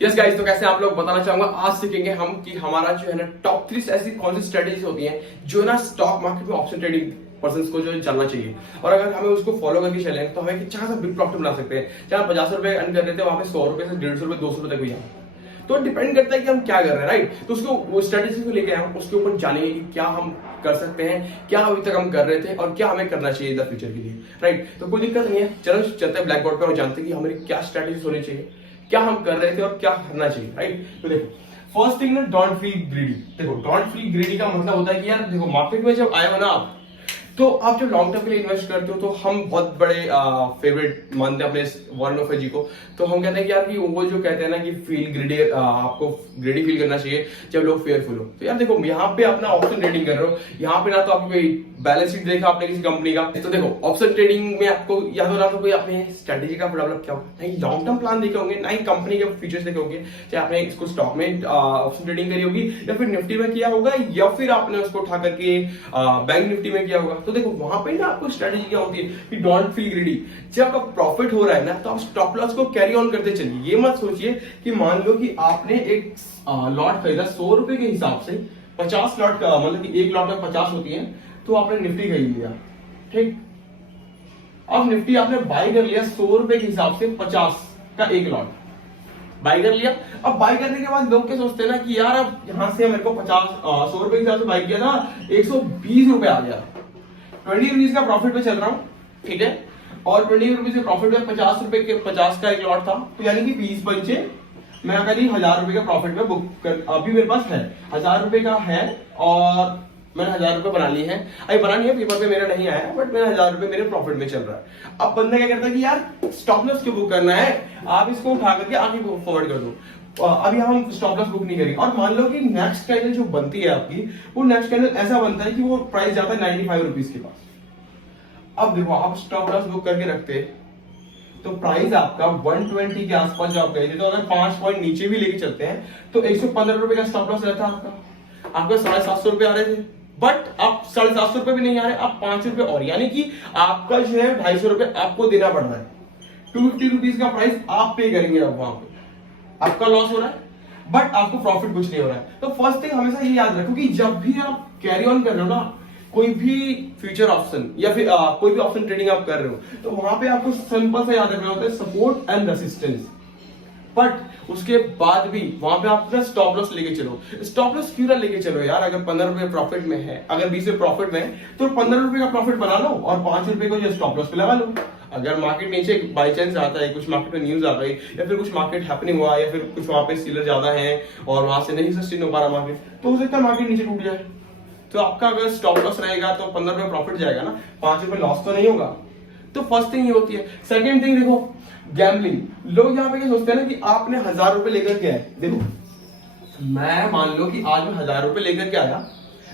Yes guys, तो कैसे आप लोग बताना चाहूंगा। आज सीखेंगे हम कि हमारा जो है ना टॉप 3 ऐसी कौन सी स्ट्रेटेजीज होती हैं जो ना स्टॉक मार्केट में ऑप्शन ट्रेडिंग पर्सन को जो है जानना चाहिए। और अगर हमें उसको फॉलो करके चलें तो हमें अच्छा सा बिग प्रॉफिट बना सकते हैं। जहां 50 रुपए अर्न कर रहे थे वहां पे 100 रुपए से 150 रुपए 200 रुपए तक भी जाए। तो डिपेंड करता है कि हम क्या कर रहे हैं, राइट। तो उसको वो स्ट्रेटेजी को लेके हम उसके ऊपर जानेंगे कि क्या हम कर सकते हैं, क्या अभी तक हम कर रहे थे और क्या हमें करना चाहिए इन द फ्यूचर के लिए, राइट। तो कोई दिक्कत नहीं है, चलो चलते हैं ब्लैक बोर्ड पर और जानते हैं कि हमारी क्या स्ट्रेटेजी होनी चाहिए, क्या हम कर रहे थे और क्या करना चाहिए, राइट। तो देखो, फर्स्ट थिंग ना, डोंट फील ग्रीडी। देखो, डोंट फील ग्रीडी का मतलब होता है कि यार देखो, मार्केट में जब आए हो ना आप, तो आप जब लॉन्ग टर्म के लिए इन्वेस्ट करते हो तो हम बहुत बड़े फेवरेट मानते हैं अपने वॉरेन बफेट जी को। तो हम कहते हैं कि यार कि वो जो कहते हैं ना कि फील ग्रीडी, आपको ग्रीडी फील करना चाहिए जब लोग फेयरफुल हो। तो यार देखो, यहाँ पे अपना ऑप्शन ट्रेडिंग कर रहे हो, यहाँ पे ना तो आपको कोई बैलेंस शीट देखा आपने किसी कंपनी का। तो देखो, ऑप्शन ट्रेडिंग में आपको या तो ना तो कोई अपने स्ट्रेटेजी का डेवलप किया होगा, नहीं लॉन्ग टर्म प्लान देखे होंगे, ना ही कंपनी के फीचर्स देखे होंगे। चाहे आपने इसको स्टॉक में ऑप्शन ट्रेडिंग करी होगी या फिर निफ्टी में किया होगा या फिर आपने उसको उठा करके बैंक निफ्टी में किया होगा। तो देखो, वहां पे ना आपको स्ट्रेटेजी क्या होती है कि डोंट फील ग्रीडी। जब आपका प्रॉफिट हो रहा है ना तो आप स्टॉप लॉस को कैरी ऑन करते चलिए। ये मत सोचिए कि मान लो कि आपने एक लॉट खरीदा 100 रुपए के हिसाब से, 50 लॉट का मतलब कि एक लॉट में 50 होती है, तो आपने निफ्टी खरीद लिया, ठीक। अब निफ्टी आपने बाय कर लिया 100 रुपए के हिसाब से 50 का एक लॉट बाय कर लिया। अब बाय करने के बाद लोग क्या सोचते हैं ना कि यार अब यहां से मेरे को 100 रुपए के हिसाब से बाय किया था, 120 रुपए आ गया, 20 रुपीज का प्रॉफिट पे चल रहा हूँ, ठीक है। और 20 रुपीज के प्रॉफिट में 50 रुपए के 50 का एक लॉट था, तो यानी कि 20 पंचे मैं अगर 1000 रुपए का प्रॉफिट में बुक कर, अभी मेरे पास है 1000 रुपए का है और मैंने 1000 रुपए बना लिए हैं। अभी बना नहीं है, पेपर पे मेरा नहीं आया, बट मेरा 1000 रुपए मेरे प्रॉफिट में चल रहा है। अब बंदा क्या करता है कि यार स्टॉप लॉस क्यों बुक करना है, आप इसको उठा करके आगे फॉरवर्ड कर दो। अभी हम स्टॉप लॉस बुक नहीं करेंगे और मान लो कि नेक्स्ट कैंडल जो बनती है आपकी, वो नेक्स्ट कैंडल ऐसा बनता है कि वो प्राइस जाता है 95 रुपीज के पास। अब देखो, आप स्टॉप लॉस बुक करके रखते तो प्राइस आपका 120 के आसपास जो आप गए थे, तो अगर 5 पॉइंट नीचे भी लेके चलते हैं तो 115 रुपए का स्टॉप लॉस रहता आपका 750 रुपए आ रहे थे। बट अब 750 रुपए भी नहीं आ रहे, अब 5 रुपए और, यानी कि आपका जो है 250 रुपए आपको देना पड़ रहा है। 250 रुपीज का प्राइस आप पे करेंगे। अब वहां पे आपका लॉस हो रहा है बट आपको प्रॉफिट कुछ नहीं हो रहा है। तो फर्स्ट थिंग हमेशा ये याद रखो कि जब भी आप कैरी ऑन कर रहे हो ना कोई भी फ्यूचर ऑप्शन या फिर कोई भी ऑप्शन ट्रेडिंग आप कर रहे हो, तो वहां पे आपको सिंपल सा याद रखना होता है सपोर्ट एंड रेसिस्टेंस। बट उसके बाद भी वहां पे आप स्टॉप लॉस लेके चलो। स्टॉप लॉस क्यों ना लेके चलो यार, अगर 15 रुपए प्रॉफिट में है, अगर 20 रुपए प्रॉफिट में है, तो 15 रुपए का प्रॉफिट बना लो और 5 रुपए को जो स्टॉप लॉस पे लगा लो। अगर मार्केट नीचे बाई चांस आता है, कुछ मार्केट में न्यूज आ गई या फिर कुछ मार्केट हैपनिंग हुआ या फिर कुछ वहां पे सीलर ज्यादा है और वहां से नहीं सस्टेन हो पा रहा मार्केट, तो हो सकता है मार्केट नीचे टूट जाए। तो आपका अगर स्टॉप लॉस रहेगा तो 15 रुपए प्रॉफिट जाएगा ना, 5 रुपए लॉस तो नहीं होगा। तो फर्स्ट थिंग ये होती है। सेकंड थिंग देखो, गैम्बलिंग। लोग यहाँ पे क्या सोचते हैं ना कि आपने 1000 रुपए लेकर के आए। देखो, मैं मान लो कि आज मैं 1000 रुपए लेकर के आया,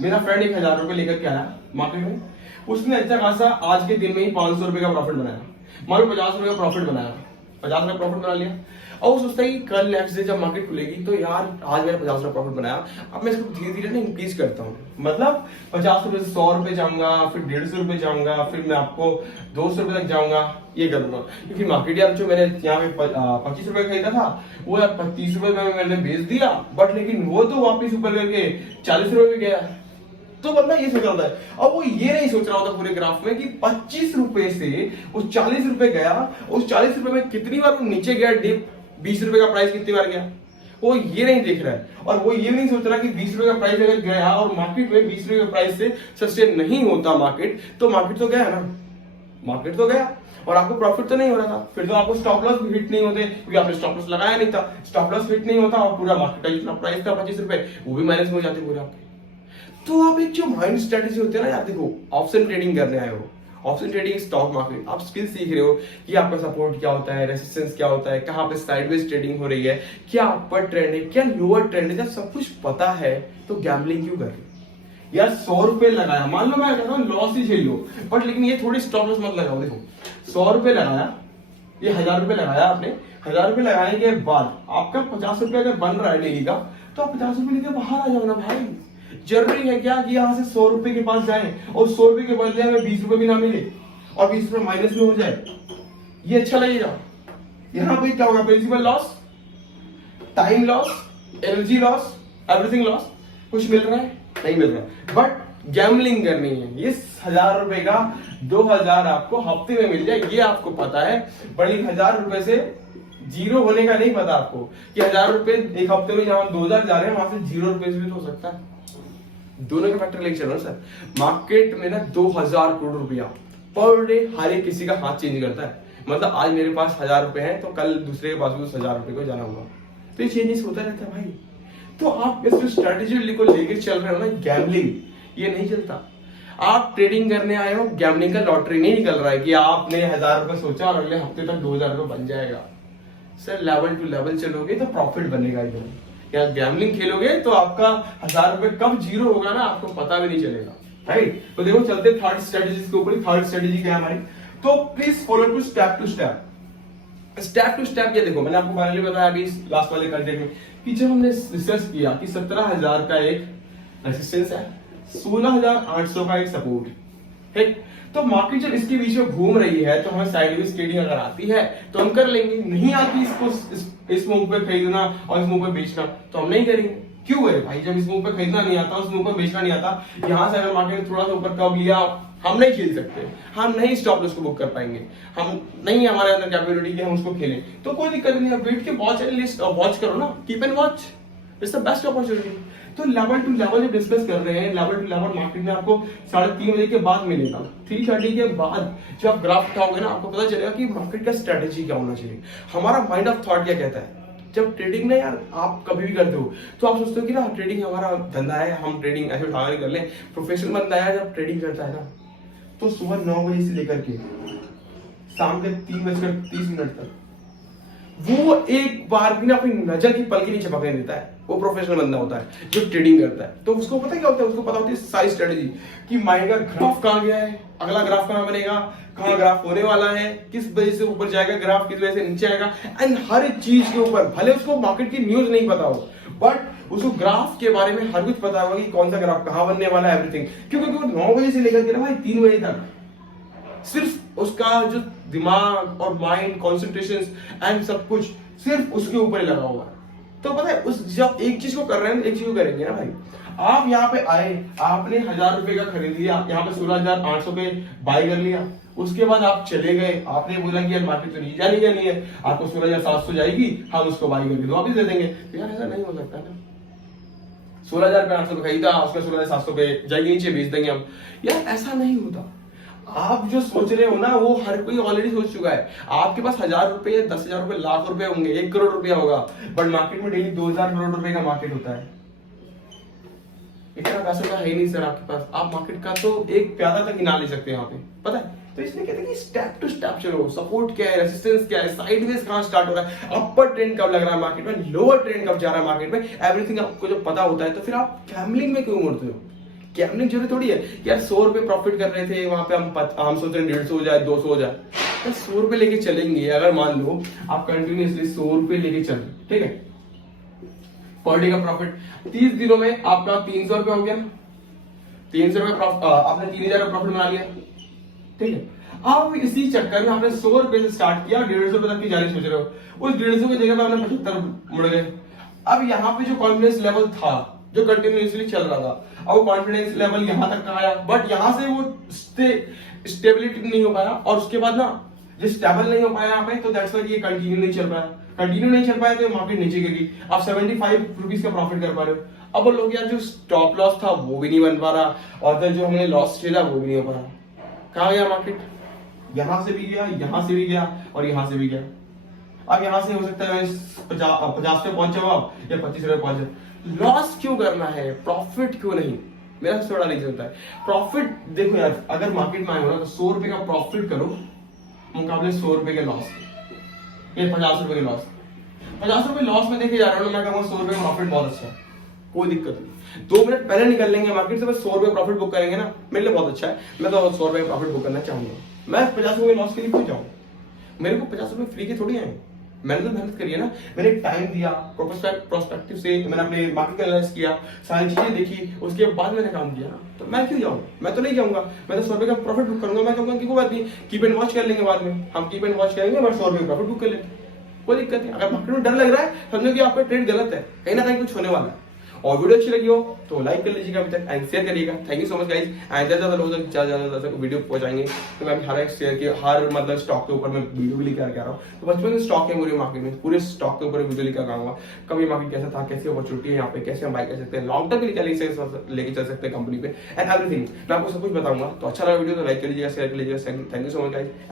मेरा फ्रेंड 1000 रुपए लेकर के आया मार्केट में, उसने अच्छा खासा आज के दिन में ही 500 रुपए का प्रॉफिट बनाया। मान लो 50 रुपए का प्रॉफिट बनाया, 50 रुपए प्रॉफिट बना लिया और वो सोचता है कि कल नेक्स्ट डे जब मार्केट खुलेगी तो यार आज मैंने 50 रुपए प्रॉफिट बनाया, अब मैं इसको धीरे धीरे ना इंक्रीज करता हूँ। मतलब 50 रुपए से 100 रुपए जाऊंगा, फिर 150 रुपए जाऊंगा, फिर मैं आपको 200 रुपए तक जाऊंगा, ये करूंगा। क्योंकि मार्केट यार जो मैंने यहाँ पे 25 रुपए खरीदा था वो यार 30 रुपए में मैंने बेच दिया, बट लेकिन वो तो वापिस ऊपर करके 40 रुपए में गया। तो बंदा ये सोच रहा होता है, अब वो ये नहीं सोच रहा होता पूरे ग्राफ में कि 25 रुपए से वो 40 रुपए गया, उस 40 रुपए में कितनी बार वो नीचे गया, डिप 20 रुपए का प्राइस कितनी बार गया, वो ये नहीं देख रहा है। और वो ये नहीं सोच रहा कि 20 रुपए का प्राइस अगर गया और मार्केट में 20 रुपए का प्राइस से सस्टेन नहीं होता मार्केट, तो मार्केट तो गया ना, मार्केट तो गया और आपको प्रॉफिट तो नहीं हो रहा था। फिर तो आपको स्टॉप लॉस भी हिट नहीं होते क्योंकि आपने स्टॉप लॉस लगाया नहीं था। स्टॉप लॉस हिट नहीं होता और पूरा मार्केट का जितना प्राइस था 25 रुपए वो भी माइनस में हो जाते पूरे आपके। तो आप एक जो माइंड स्ट्रेटेजी होती है ना यार, देखो ऑप्शन ट्रेडिंग करने आए हो, ऑप्शन ट्रेडिंग स्टॉक मार्केट, आप स्किल सीख रहे हो कि आपका सपोर्ट क्या होता है, रेजिस्टेंस क्या होता है, कहां पे साइडवेज ट्रेडिंग हो रही है, क्या अपर ट्रेंड है, क्या लोअर ट्रेंड है। जब सब कुछ पता है तो गैम्बलिंग क्यों कर रहे हो यार। 100 रुपए लगाया, मान लो मैं कहता हूँ लॉस ही झेल लो, बट लेकिन ये थोड़ी स्टॉप लॉस मत लगाओ। देखो 100 रुपए लगाया, ये 1000 रुपए लगाया आपने, 1000 रुपए लगाने के बाद आपका 50 रुपए अगर बन रहा है डेली का, तो आप 50 रुपए लेकर बाहर आ जाओ ना भाई। जरूरी है क्या कि यहाँ से 100 रुपए के पास जाए और 100 रुपए के बदले हमें 20 रुपए भी ना मिले और 20 रुपए माइनस में हो जाए, ये अच्छा लगेगा? यहाँ पे क्या होगा, principal loss. Time loss, energy loss, everything loss, कुछ मिल रहा है नहीं मिल रहा है, बट गैम्बलिंग करनी है। ये 1000 रुपए का 2000 आपको हफ्ते में मिल जाए, ये आपको पता है, बड़ी 1000 रुपए से जीरो होने का नहीं पता आपको कि 1000 रुपए एक हफ्ते में जहां 2000 जा रहे हैं वहां से 0 रुपए से भी तो हो सकता है। दोनों के फैक्टर लेके चलो सर। मार्केट में ना 2000 करोड़ रुपया पर डे हर एक किसी का हाथ चेंज करता है। मतलब आज मेरे पास 1000 रुपए हैं तो कल दूसरे के पास भी 1000 रुपए को जाना होगा, तो ये चेंजेस होता रहता है भाई। तो आप इस स्ट्रेटेजी को लेकर चल रहे हो ना, गैम्बलिंग ये नहीं चलता। आप ट्रेडिंग करने आए हो, गैम्बलिंग का लॉटरी नहीं निकल रहा है कि आपने 1000 रुपए सोचा और अगले हफ्ते तक 2000 रुपए बन जाएगा। सर लेवल टू लेवल चलोगे तो प्रॉफिट बनेगा एकदम। या गैम्बलिंग खेलोगे तो आपका 1000 रुपए कब जीरो होगा ना आपको पता भी नहीं चलेगा, राइट। तो देखो चलते थर्ड स्ट्रेटेजी के ऊपर। थर्ड स्ट्रेटेजी क्या है हमारी, तो please follow to step to step. Step to step ये देखो, मैंने आपको पहले बताया अभी लास्ट वाले कंटेंट में कि जब हमने रिसर्च किया कि 17,000 का एक रेजिस्टेंस है, 16,800 का एक सपोर्ट, ठीक। तो मार्केट जब इसके बीच में घूम रही है तो हमें साइडवेज ट्रेडिंग अगर आती है तो हम कर लेंगे, नहीं आती इसको इस मूव पे खरीदना और इस मूव पे बेचना तो हम नहीं करेंगे। क्यों है भाई, जब इस मूव पे खरीदना नहीं आता, उस मूव पे बेचना नहीं आता, यहां से अगर मार्केट ने थोड़ा सा ऊपर कब लिया हम नहीं खेल सकते, हम नहीं स्टॉप लॉस को बुक कर पाएंगे, हम नहीं, हमारे अंदर कैपेबिलिटी कि हम उसको खेलें, तो कोई दिक्कत नहीं है, बैठ के वॉच करो ना, keep and watch, it's the best opportunity. तो लेवल टू लेवल जब डिस्कस कर रहे हैं, लेवल टू लेवल मार्केट में आपको 3:30 बजे के बाद मिलेगा, 3:30 के बाद जब आप ग्राफ उठाओगे ना आपको पता चलेगा कि मार्केट का स्ट्रेटेजी क्या होना चाहिए, हमारा माइंड ऑफ थॉट क्या कहता है। जब ट्रेडिंग ना यार आप कभी भी करते हो तो आप सोचते हो कि ना ट्रेडिंग हमारा धंधा है, हम ट्रेडिंग ऐसे उठा कर ले, प्रोफेशनल बंदा है जब ट्रेडिंग करता है ना तो सुबह 9 बजे से लेकर के शाम के 3:30 तक वो एक बार भी ना अपनी नजर की पलकी नहीं झपकने देता है, वो प्रोफेशनल बंदा होता है जो ट्रेडिंग करता है। तो उसको पता क्या होता है, उसको पता होती है सारी स्ट्रेटेजी कि माइंड का ग्राफ कहां गया है, अगला ग्राफ कहां बनेगा, कहां ग्राफ होने वाला है, किस वजह से ऊपर जाएगा ग्राफ, किस वजह से नीचे आएगा, एंड हर एक चीज के ऊपर भले उसको मार्केट की न्यूज नहीं पता हो बट उसको ग्राफ के बारे में हर कुछ पता होगा कि कौन सा ग्राफ कहां बनने वाला है, एवरीथिंग। क्योंकि वो 9 बजे से लेकर के ना भाई 3 बजे तक सिर्फ उसका जो दिमाग और माइंड कॉन्सेंट्रेशन एंड सब कुछ सिर्फ उसके ऊपर ही लगा हुआ है। तो पता है उस जब एक चीज को कर रहे हैं एक चीज को करेंगे ना भाई। आप यहाँ पे आए, आपने 1000 रुपए का खरीद लिया, यहाँ पे 16,800 पे बाय कर लिया, उसके बाद आप चले गए, आपने बोला कि यार मार्केट तो नहीं जानी जानी है, आपको 16,700 जाएगी, हम उसको बाय करके वापिस दे देंगे। तो यार ऐसा नहीं हो सकता ना, 16,800 पे खरीदा, उसका 16,700 पे जाएगी नीचे, बेच देंगे हम, यार ऐसा नहीं होता। आप जो सोच रहे हो ना वो हर कोई ऑलरेडी सोच चुका है। आपके पास 1000 रुपए, 10,000 रुपए, लाख रुपए होंगे, 1 करोड़ रुपया होगा, बट मार्केट में डेली 2,000 करोड़ रुपए का मार्केट होता है। इतना पैसा तो है ही नहीं सर आपके पास, आप मार्केट का तो एक प्यादा तक ही ना ले सकते हैं यहाँ पे, पता है। तो इसलिए कहते हैं कि स्टेप टू स्टेप चलो, सपोर्ट क्या है, रेजिस्टेंस क्या है, साइडवेज कहां स्टार्ट हो रहा है, अपर ट्रेंड कब लग रहा है मार्केट में, लोअर ट्रेंड कब जा रहा है मार्केट में, एवरीथिंग आपको जो पता होता है तो फिर आप गैम्बलिंग में क्यों मुड़ते हो। गैम्बलिंग जरूरी थोड़ी है कि यार 100 रुपए प्रॉफिट कर रहे थे वहां पे हम सोच रहे हैं 150 हो जाए, 200 हो जाए, तो 100 रुपए लेके चलेंगे। अगर मान लो आप कंटिन्यूसली 100 रुपए लेके चल, ठीक है, पर डे का प्रॉफिट 30 दिनों में आपका 300 रुपए हो गया ना, 300 रुपए आपने 3,000 का प्रॉफिट बना लिया, ठीक है। अब इसी चक्कर में आपने 100 रुपए से स्टार्ट किया, 150 रुपए तक की जाने सोच रहे हो, उस 150 की जगह पे आपने 75 मुड़ गए। अब यहाँ पे जो कॉन्फिडेंस लेवल था जो कंटिन्यूसली चल रहा था, अब कॉन्फिडेंस लेवल यहां तक आया, बट यहां से वो स्टेबिलिटी नहीं हो पाया, और उसके बाद ना जो स्टेबल नहीं हो पाया यहाँ पे, तो दैट्स व्हाई ये कंटिन्यू नहीं चल पाया, कंटिन्यू नहीं चल पाया तो मार्केट नीचे गिरी। आप 75 रुपीज का प्रॉफिट कर पा रहे हो। अब लोग यार जो स्टॉप लॉस था वो भी नहीं बन पा रहा, और फिर जो हमने लॉस खेला वो भी नहीं हो पा रहा। कहाँ गया मार्केट, यहां से भी गया, यहां से भी गया, और यहां से भी गया। अब यहां से हो सकता है 50 पे पहुंच जाओ आप, या 25 पे पहुंच जाओ। लॉस क्यों करना है, प्रॉफिट क्यों नहीं। मेरा सबसे बड़ा रीजन होता है प्रॉफिट। देखो यार अगर मार्केट में आए हो ना तो 100 रुपए का प्रॉफिट करो मुकाबले 100 रुपए के लॉस, ये 50 रुपए के लॉस। 50 रुपए लॉस में देखे जा रहा हूँ, मैं कहूँगा 100 रुपए का प्रॉफिट बहुत अच्छा है, कोई दिक्कत नहीं। 2 मिनट पहले निकल लेंगे मार्केट से, बस 100 रुपए प्रॉफिट बुक करेंगे ना, मेरे लिए बहुत अच्छा है। मैं तो 100 रुपए प्रॉफिट बुक करना चाहूंगा। मैं 50 रुपए लॉस के लिए क्यों जाऊँ, मेरे को 50 रुपए फ्री के थोड़ी आए। मैंने तो मेहनत करी है ना, मैंने टाइम दिया, प्रोस्पेक्टिव से मैंने अपने मार्केट एनालाइज किया, सारी चीजें देखी, उसके बाद मैंने काम किया ना, तो मैं क्यों जाऊँ। मैं तो नहीं जाऊंगा, मैं तो 100 रुपए का प्रॉफिट बुक करूंगा। मैं कहूंगा कि कोई बात नहीं, कीप एंड वॉच कर लेंगे बाद में, हम कीप एंड वॉच करेंगे, बट 100 रुपए प्रॉफिट बुक कर लेंगे। कोई दिक्कत नहीं। अगर मार्केट में डर लग रहा है समझो कि आपका ट्रेड गलत है, कहीं ना कहीं कुछ होने वाला है। और वीडियो अच्छी लगी हो तो लाइक कर लीजिएगा अभी तक एंड शेयर करिएगा। Thank you so much guys. And ज्यादा लोगों तक ज्यादा वीडियो पहुंचाएंगे तो मैं हर एक शेयर के हर मतलब स्टॉक के ऊपर मैं वीडियो भी लेकर आ रहा हूँ। तो बचपन से स्टॉक है पूरे मार्केट में, पूरे स्टॉक के ऊपर वीडियो लेकर आऊंगा। कभी मार्केट कैसा था, कैसी अपॉर्चुनिटी है यहाँ पे, कैसे हम बाय कर सकते हैं, लॉन्ग टर्म के लिए लेके चल सकते हैं कंपनी पे एंड एवरीथिंग मैं आपको सब कुछ बताऊंगा। तो अच्छा लगा वीडियो तो लाइक कर लीजिएगा, शेयर कर लीजिएगा। Thank you so much guys.